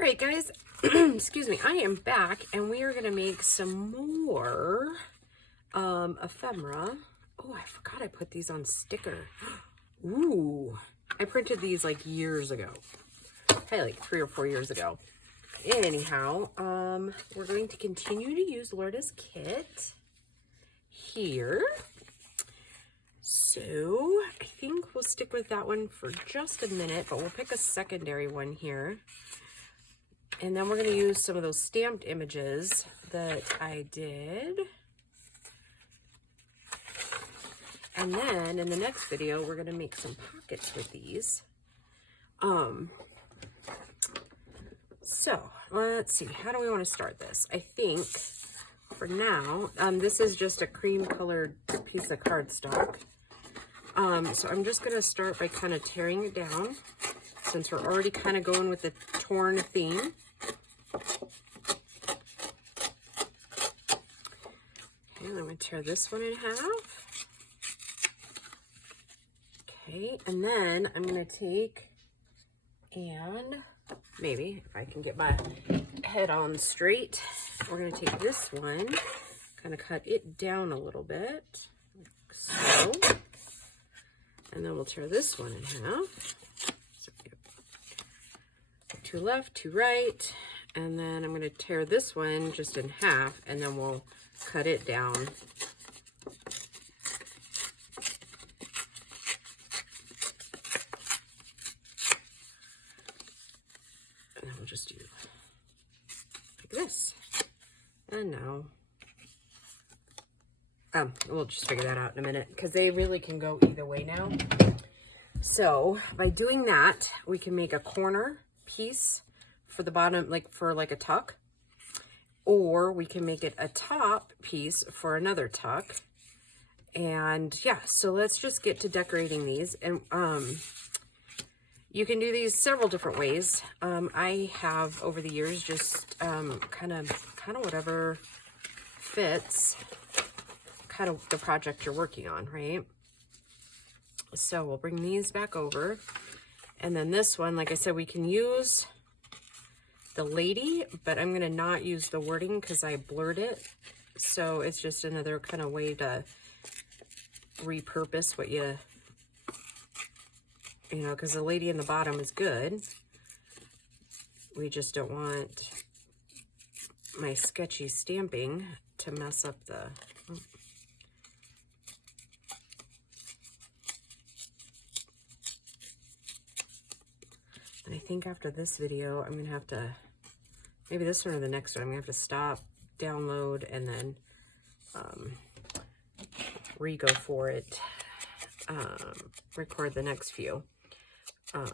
right, guys, excuse me, I am back and we are going to make some more ephemera. Oh, I forgot I put these on sticker. Ooh, I printed these like years ago, probably like 3 or 4 years ago. Anyhow, we're going to continue to use Lorna's kit here. So I think we'll stick with that one for just a minute, but we'll pick a secondary one here. And then we're going to use some of those stamped images that I did. And then in the next video, we're going to make some pockets with these. So let's see, how do we want to start this? I think for now, this is just a cream colored piece of cardstock. So I'm just going to start by kind of tearing it down since we're already kind of going with the torn theme. Okay, I'm going to tear this one in half. Okay, and then I'm going to take and maybe if I can get my head on straight, we're going to take this one, kind of cut it down a little bit, like so. And then we'll tear this one in half. So, two left, two right. And then I'm going to tear this one just in half, and then we'll cut it down. And then we'll just do like this. And now, we'll just figure that out in a minute because they really can go either way now. So by doing that, we can make a corner piece for the bottom, like for like a tuck, or we can make it a top piece for another tuck. And yeah, so let's just get to decorating these. And you can do these several different ways. I have over the years just kind of whatever fits kind of the project you're working on, right? So we'll bring these back over. And then this one, like I said, we can use the lady, but I'm going to not use the wording because I blurred it. So it's just another kind of way to repurpose what you know, because the lady in the bottom is good. We just don't want my sketchy stamping to mess up the... And I think after this video, I'm going to have to, maybe this one or the next one, I'm going to have to stop, download, and then re-go for it, record the next few. So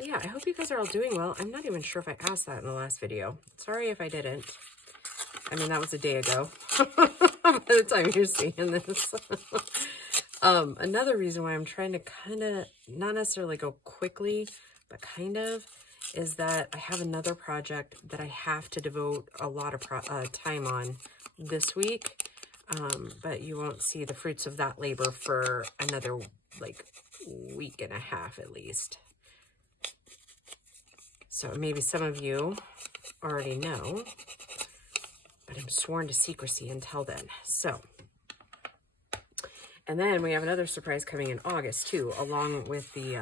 yeah, I hope you guys are all doing well. I'm not even sure if I asked that in the last video. Sorry if I didn't. I mean, that was a day ago by the time you're seeing this. Another reason why I'm trying to kind of not necessarily go quickly, but kind of, is that I have another project that I have to devote a lot of time on this week. But you won't see the fruits of that labor for another like week and a half at least. So maybe some of you already know, but I'm sworn to secrecy until then. So, and then we have another surprise coming in August too, along with the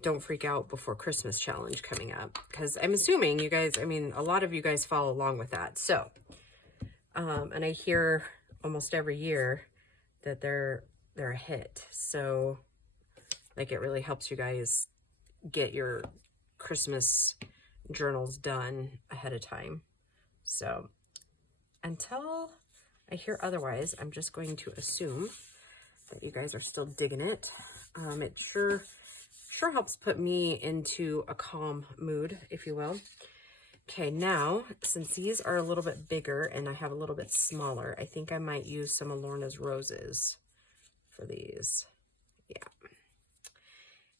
Don't Freak Out Before Christmas challenge coming up. Because I'm assuming you guys, I mean, a lot of you guys follow along with that. So, and I hear almost every year that they're a hit. So, like, it really helps you guys get your Christmas journals done ahead of time. So, until I hear otherwise, I'm just going to assume that you guys are still digging it. It sure helps put me into a calm mood, if you will. Okay, now, since these are a little bit bigger and I have a little bit smaller, I think I might use some of Lorna's roses for these. Yeah.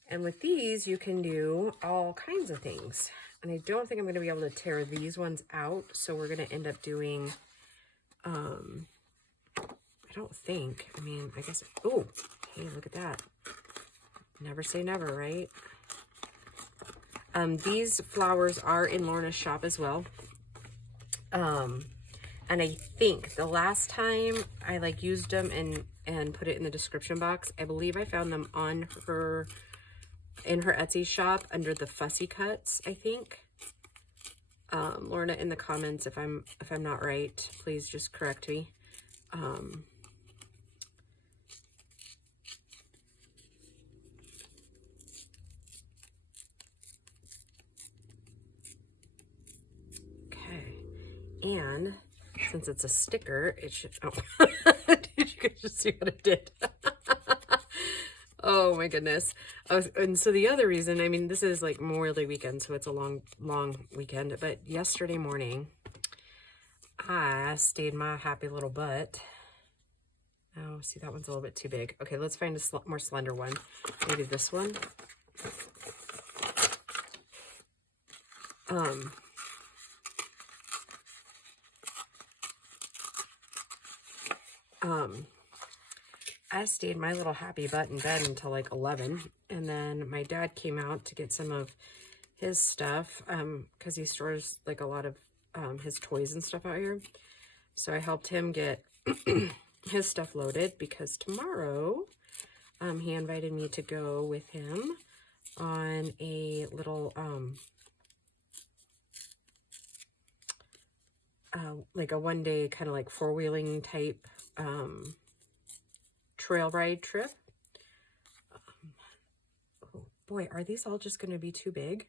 And with these, you can do all kinds of things. And I don't think I'm going to be able to tear these ones out, so we're going to end up doing... I don't think, I mean, I guess, oh, hey, look at that. Never say never, right? These flowers are in Lorna's shop as well. And I think the last time I like used them and put it in the description box, I believe I found them on her, in her Etsy shop under the Fussy Cuts, I think. Lorna, in the comments, if I'm not right, please just correct me. Okay, and since it's a sticker, it should, oh, did you guys just see what it did? Oh my goodness. And so the other reason, I mean, this is like Memorial Day weekend, so it's a long weekend, but yesterday morning, I stayed my happy little butt. Oh, see, that one's a little bit too big. Okay, let's find a more slender one. Maybe this one. I stayed my little happy butt in bed until like 11, and then my dad came out to get some of his stuff, because he stores like a lot of his toys and stuff out here. So I helped him get his stuff loaded, because tomorrow he invited me to go with him on a little like a one-day kind of like four-wheeling type trail ride trip. Oh boy, are these all just going to be too big?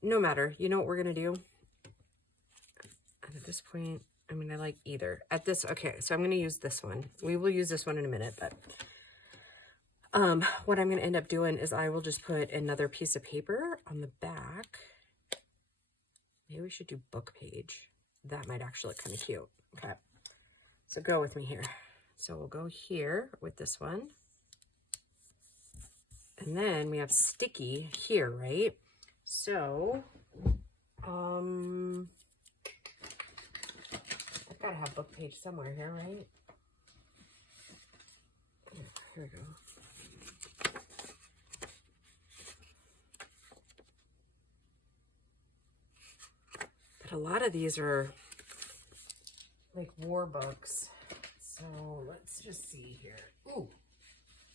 No matter. You know what we're going to do? And at this point, I mean, I like either. At this, okay, so I'm going to use this one. We will use this one in a minute, but what I'm going to end up doing is I will just put another piece of paper on the back. Maybe we should do book page. That might actually look kind of cute. Okay, so go with me here. So we'll go here with this one. And then we have sticky here, right? So, I've got to have book page somewhere here, right? Here we go. But a lot of these are like war books. So let's just see here. Ooh,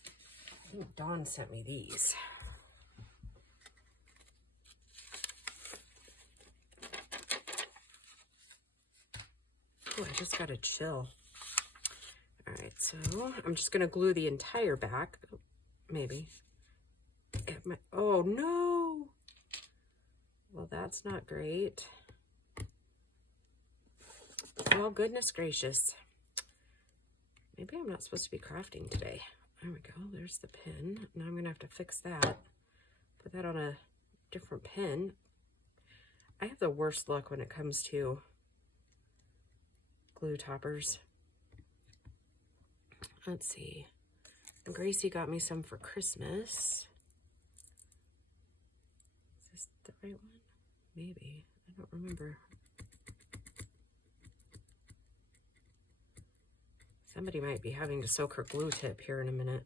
I think Dawn sent me these. Oh, I just got to chill. All right, so I'm just going to glue the entire back. Oh, maybe. Oh, no. Well, that's not great. Oh, goodness gracious. Maybe I'm not supposed to be crafting today. There we go. There's the pin. Now I'm going to have to fix that. Put that on a different pin. I have the worst luck when it comes to glue toppers. Let's see. Gracie got me some for Christmas. Is this the right one? Maybe. I don't remember. Somebody might be having to soak her glue tip here in a minute.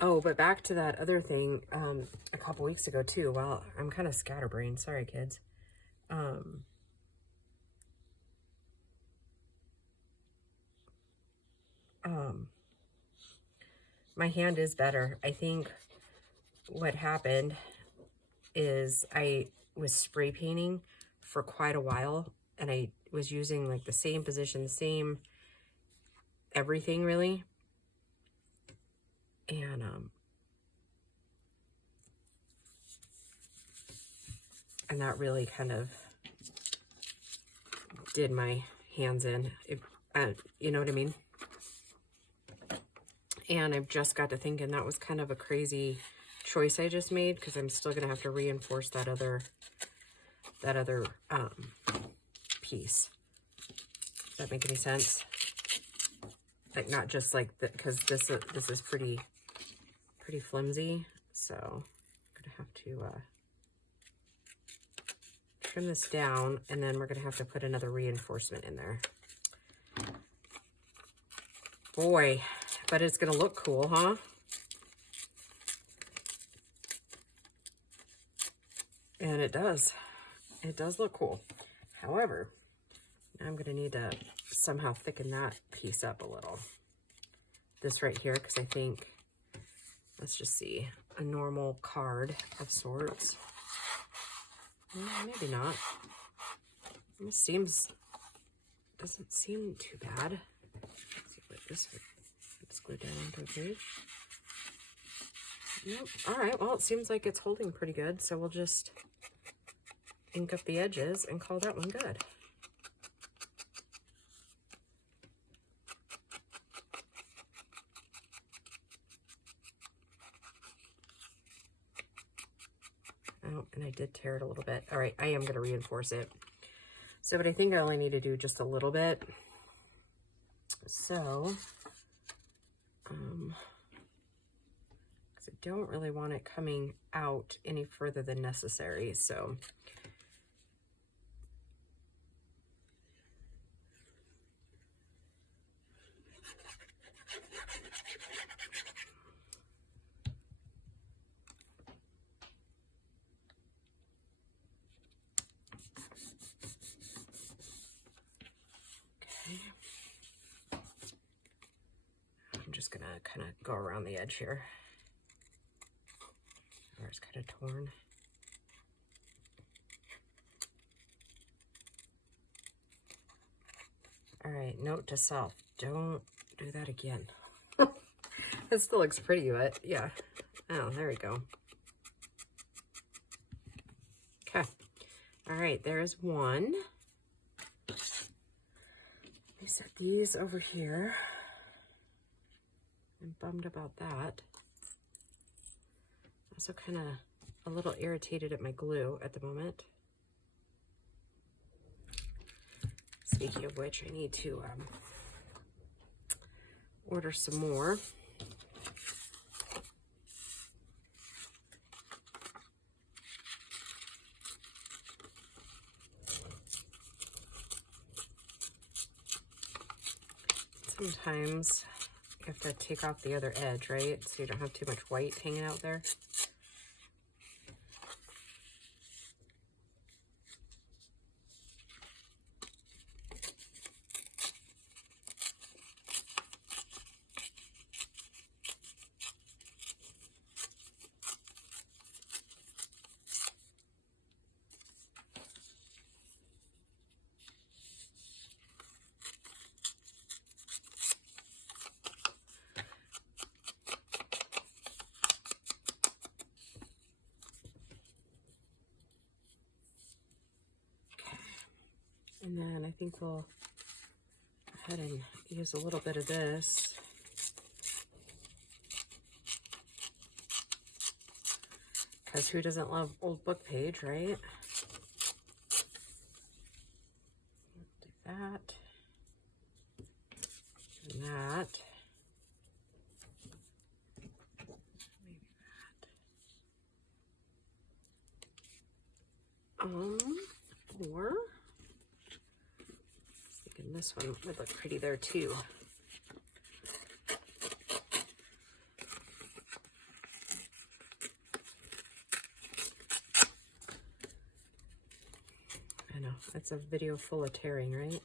Oh, but back to that other thing a couple weeks ago too. Well, I'm kind of scatterbrained. Sorry, kids. My hand is better. I think what happened is I was spray painting for quite a while, and I was using like the same position, the same everything really. And that really kind of did my hands in, you know what I mean? And I've just got to thinking that was kind of a crazy choice I just made, because I'm still going to have to reinforce that other piece. Does that make any sense? Like, not just like that, because this is pretty flimsy. So I'm gonna have to trim this down, and then we're gonna have to put another reinforcement in there. Boy, but it's gonna look cool, huh? And it does look cool. However, I'm going to need to somehow thicken that piece up a little. This right here, because I think, let's just see, a normal card of sorts. Well, maybe not. It doesn't seem too bad. Let's see what this would glue down onto a page. Nope. All right, well, it seems like it's holding pretty good, so we'll just ink up the edges and call that one good. Oh, and I did tear it a little bit. All right, I am going to reinforce it. So, but I think I only need to do just a little bit. So, because I don't really want it coming out any further than necessary, so. I'm just gonna kind of go around the edge here. Where it's kind of torn. All right, note to self, don't do that again. It still looks pretty, but yeah. Oh, there we go. Okay. All right, there's one. Let me set these over here. I'm bummed about that. Also kind of a little irritated at my glue at the moment. Speaking of which, I need to order some more. Sometimes you have to take off the other edge, right? So you don't have too much white hanging out there. And then I think we'll go ahead and use a little bit of this. Because who doesn't love old book page, right? Do that. And that. Maybe that. Or thinking this one would look pretty there too. I know, it's a video full of tearing, right?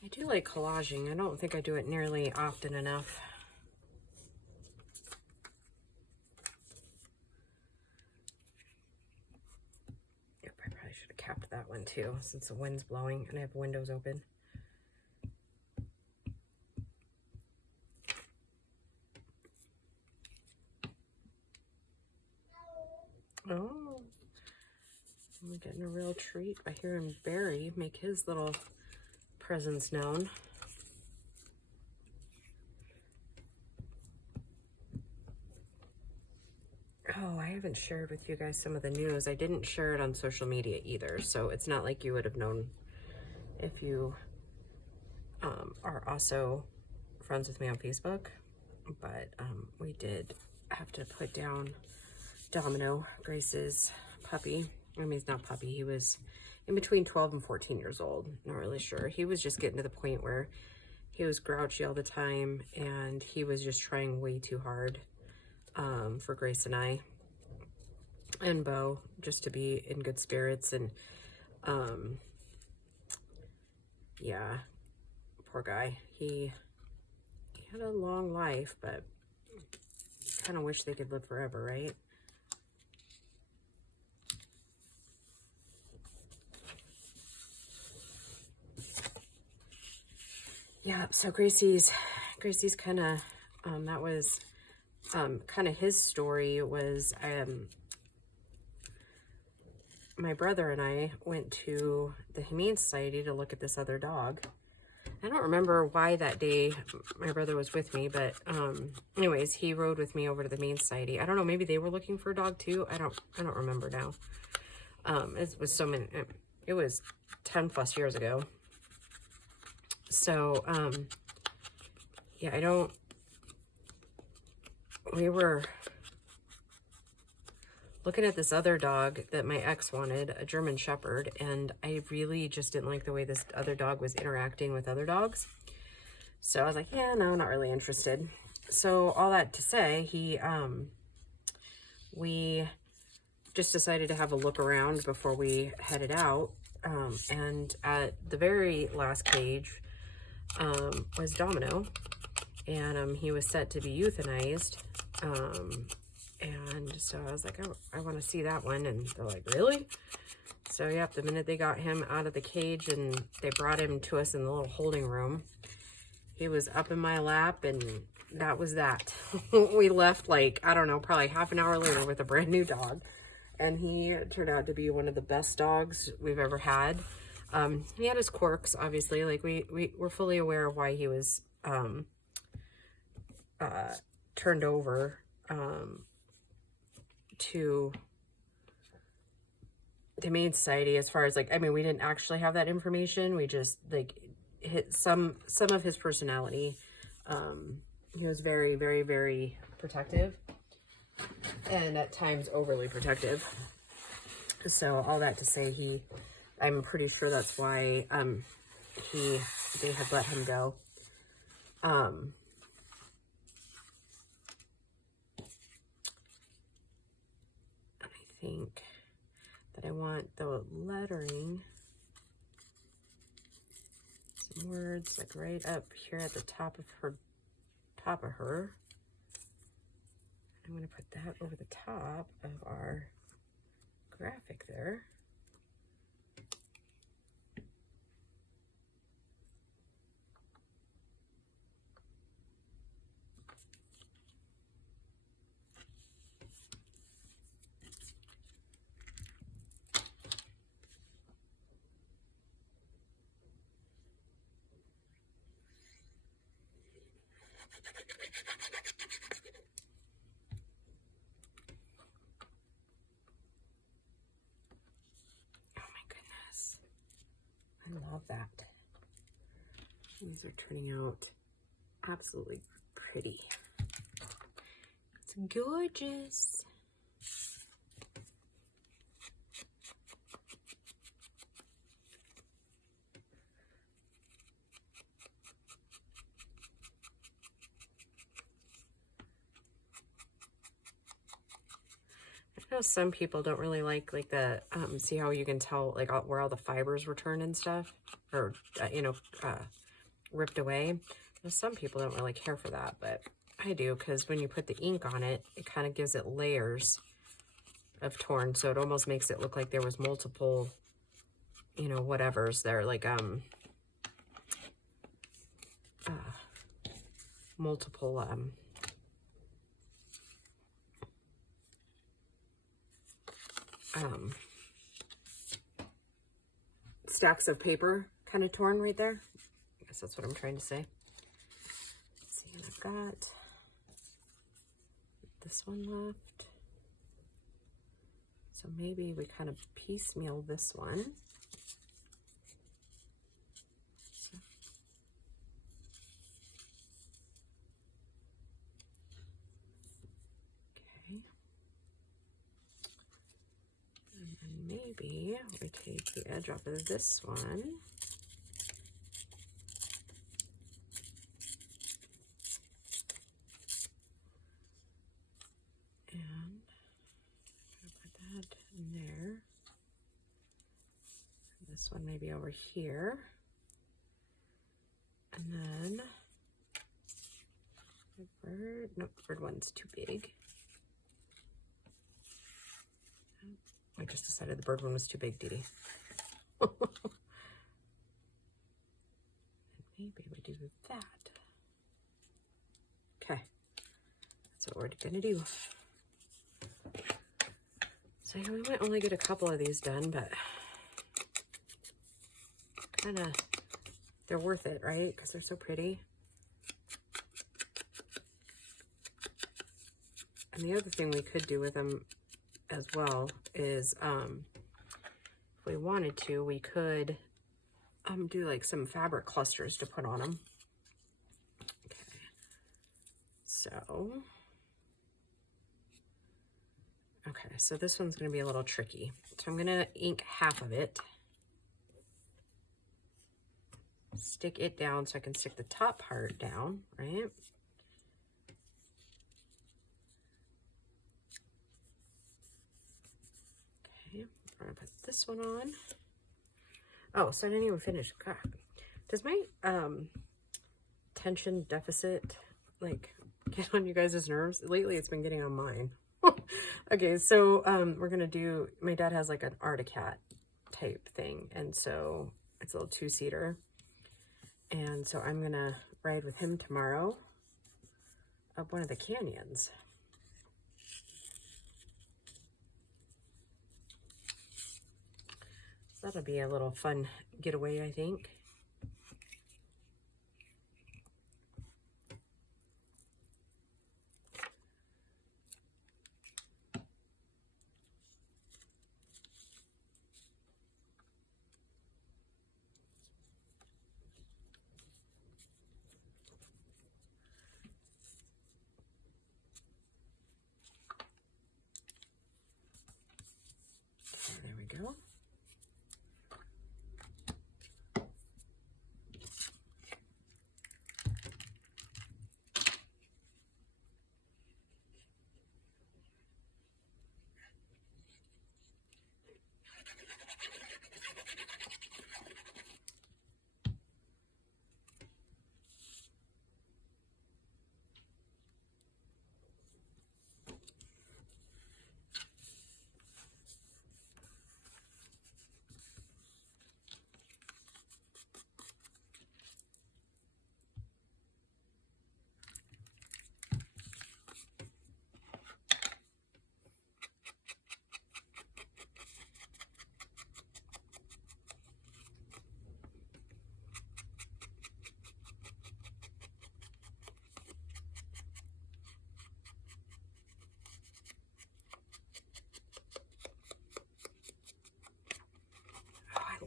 I do like collaging. I don't think I do it nearly often enough. Yep, I probably should have capped that one too, since the wind's blowing and I have windows open. Oh, I'm getting a real treat by hearing Barry make his little presence known. Oh, I haven't shared with you guys some of the news. I didn't share it on social media either, so it's not like you would have known if you are also friends with me on Facebook. But we did have to put down Domino, Grace's puppy. I mean, he's not puppy. He was in between 12 and 14 years old. Not really sure. He was just getting to the point where he was grouchy all the time, and he was just trying way too hard for Grace and I and Bo just to be in good spirits. And yeah, poor guy. He had a long life, but kind of wish they could live forever, right? Yeah, so Gracie's kind of, that was kind of his story was, my brother and I went to the Humane Society to look at this other dog. I don't remember why that day my brother was with me, but anyways, he rode with me over to the Humane Society. I don't know, maybe they were looking for a dog too. I don't remember now. It was so many, it was 10 plus years ago. So, yeah, we were looking at this other dog that my ex wanted, a German Shepherd, and I really just didn't like the way this other dog was interacting with other dogs. So I was like, yeah, no, not really interested. So all that to say, we just decided to have a look around before we headed out. And at the very last cage, was Domino, and he was set to be euthanized, and so I was like, oh, I want to see that one, and they're like, really? So yep, the minute they got him out of the cage and they brought him to us in the little holding room, he was up in my lap, and that was that. We left, like, I don't know, probably half an hour later with a brand new dog, and he turned out to be one of the best dogs we've ever had. He had his quirks, obviously, like we were fully aware of why he was, turned over, to the Humane Society. As far as, like, I mean, we didn't actually have that information. We just, like, hit some of his personality. He was very, very, very protective, and at times overly protective. So all that to say, I'm pretty sure that's why they had let him go. And I think that I want the lettering, some words like right up here at the top of her. I'm going to put that over the top of our graphic there. I love that. These are turning out absolutely pretty. It's gorgeous. I know some people don't really like the, see how you can tell, like, where all the fibers were turned and stuff, or, ripped away. Now, some people don't really care for that, but I do, because when you put the ink on it, it kind of gives it layers of torn, so it almost makes it look like there was multiple, whatevers there, like, multiple, stacks of paper kind of torn right there. I guess that's what I'm trying to say. Let's see, and I've got this one left. So maybe we kind of piecemeal this one. Okay. And then maybe we take the edge off of this one. And put that in there. This one maybe over here. And then the bird, nope, the bird one's too big. I just decided the bird one was too big, Dee Dee. Maybe we do that. Okay, that's what we're gonna do. So we might only get a couple of these done, but kind of, they're worth it, right? Because they're so pretty. And the other thing we could do with them as well is, if we wanted to, we could do like some fabric clusters to put on them. Okay, so, okay, so this one's going to be a little tricky. So I'm going to ink half of it. Stick it down so I can stick the top part down, right? Okay, we're gonna put this one on. Oh, so I didn't even finish. God, does my tension deficit like get on you guys' nerves? Lately, it's been getting on mine. Okay, so we're gonna do. My dad has like an Articat type thing, and so it's a little two-seater. And so I'm gonna ride with him tomorrow up one of the canyons. So that'll be a little fun getaway, I think. There we go.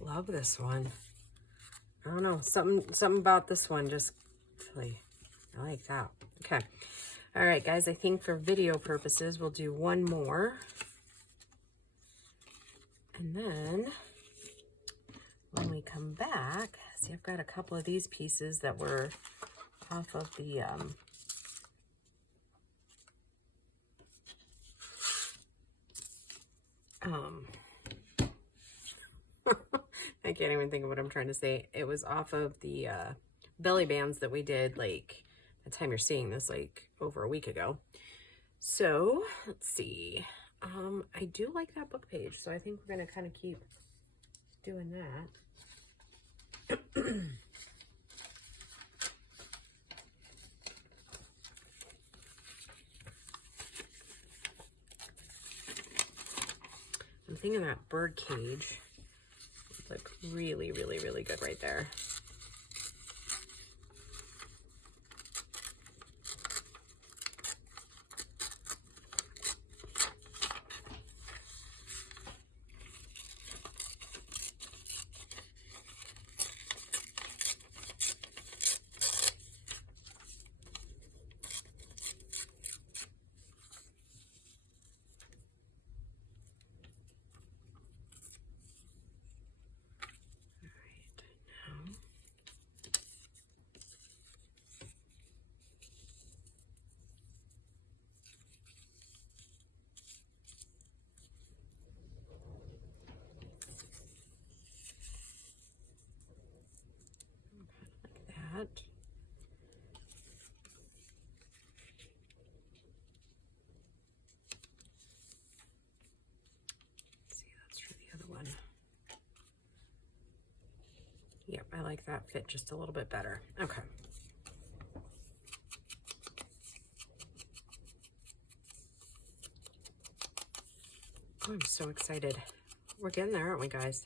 Love this one. I don't know, something about this one just really, I like that. Okay, all right guys, I think for video purposes we'll do one more, and then when we come back, see, I've got a couple of these pieces that were off of the I can't even think of what I'm trying to say. It was off of the belly bands that we did, like, the time you're seeing this, like, over a week ago. So, let's see. I do like that book page, so I think we're going to kind of keep doing that. I'm thinking that bird cage would look really, really, really good right there. that. See, that's for the other one. Yep, I like that fit just a little bit better. Okay. Oh, I'm so excited. We're getting there, aren't we, guys?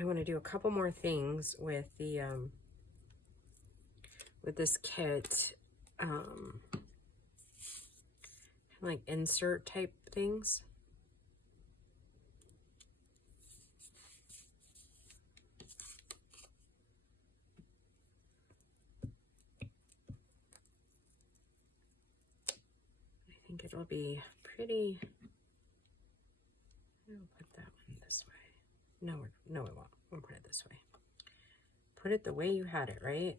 I want to do a couple more things with the with this kit, like insert type things. I think it'll be pretty. I'll put that one this way. No, no, it won't. We'll put it this way. Put it the way you had it, right?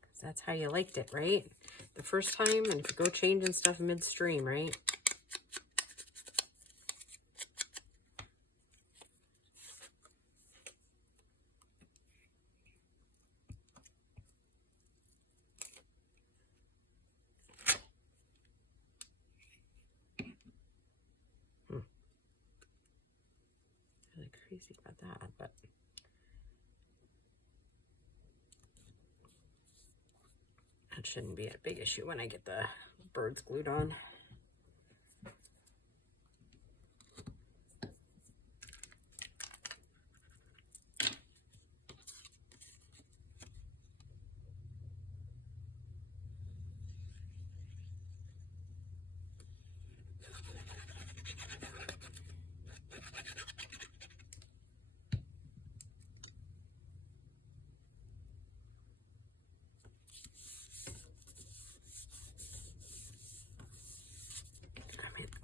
Because that's how you liked it, right? The first time, and if you go changing stuff midstream, right? Really crazy about that, but that shouldn't be a big issue when I get the birds glued on.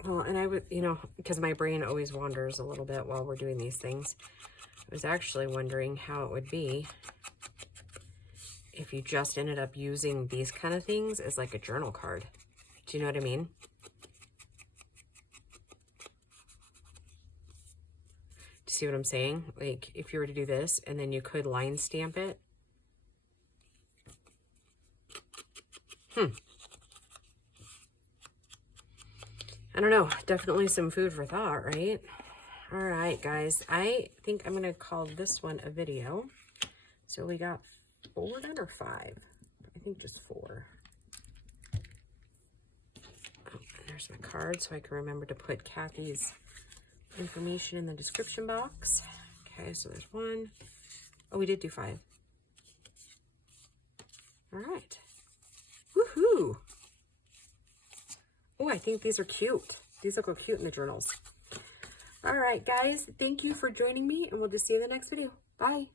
Well, and I would, you know, because my brain always wanders a little bit while we're doing these things. I was actually wondering how it would be if you just ended up using these kind of things as like a journal card. Do you know what I mean? Do you see what I'm saying? Like if you were to do this and then you could line stamp it. I don't know, definitely some food for thought, right? All right, guys, I think I'm gonna call this one a video. So we got 4 done or 5? I think just 4. Oh, and there's my card so I can remember to put Kathy's information in the description box. Okay, so there's 1. Oh, we did do 5. All right. Woohoo! Oh, I think these are cute. These look cute in the journals. All right, guys. Thank you for joining me, and we'll just see you in the next video. Bye.